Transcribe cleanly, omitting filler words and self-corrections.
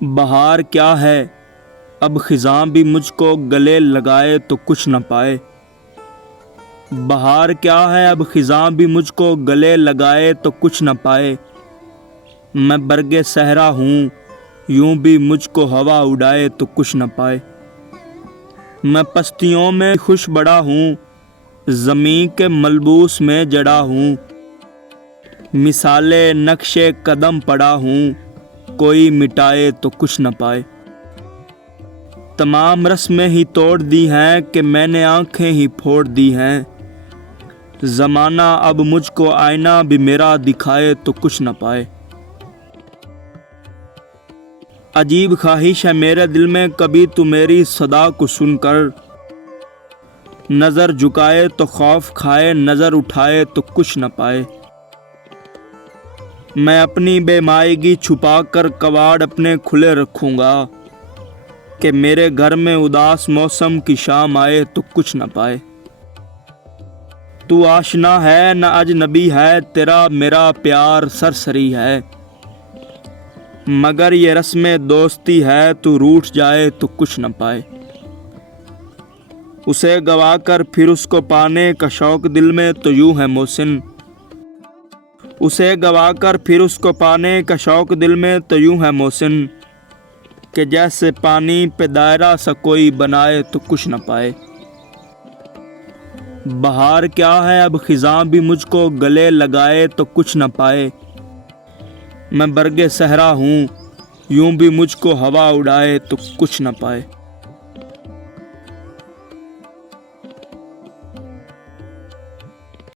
بہار کیا ہے اب خزاں بھی مجھ کو گلے لگائے تو کچھ نہ پائے۔ بہار کیا ہے اب خزاں بھی مجھ کو گلے لگائے تو کچھ نہ پائے۔ میں برگ صحرا ہوں یوں بھی مجھ کو ہوا اڑائے تو کچھ نہ پائے۔ میں پستیوں میں خوش بڑا ہوں زمیں کے ملبوس میں جڑا ہوں۔ مثال نقش قدم پڑا ہوں کوئی مٹائے تو کچھ نہ پائے۔ تمام رسمیں ہی توڑ دی ہیں کہ میں نے آنکھیں ہی پھوڑ دی ہیں۔ زمانہ اب مجھ کو آئینہ بھی میرا دکھائے تو کچھ نہ پائے۔ عجیب خواہش ہے میرے دل میں کبھی تو میری صدا کو سن کر۔ نظر جھکائے تو خوف کھائے نظر اٹھائے تو کچھ نہ پائے۔ میں اپنی بے مائگی چھپا کر کواڑ اپنے کھلے رکھوں گا کہ میرے گھر میں اداس موسم کی شام آئے تو کچھ نہ پائے۔ تو آشنا ہے نہ اجنبی ہے تیرا میرا پیار سرسری ہے۔ مگر یہ رسم دوستی ہے تو روٹھ جائے تو کچھ نہ پائے۔ اسے گوا کر پھر اس کو پانے کا شوق دل میں تو یوں ہے محسن۔ اسے گوا کر پھر اس کو پانے کا شوق دل میں تو یوں ہے محسن کہ جیسے پانی پہ دائرہ سا کوئی بنائے تو کچھ نہ پائے۔ بہار کیا ہے اب خزاں بھی مجھ کو گلے لگائے تو کچھ نہ پائے۔ میں برگ صحرا ہوں یوں بھی مجھ کو ہوا اڑائے تو کچھ نہ پائے۔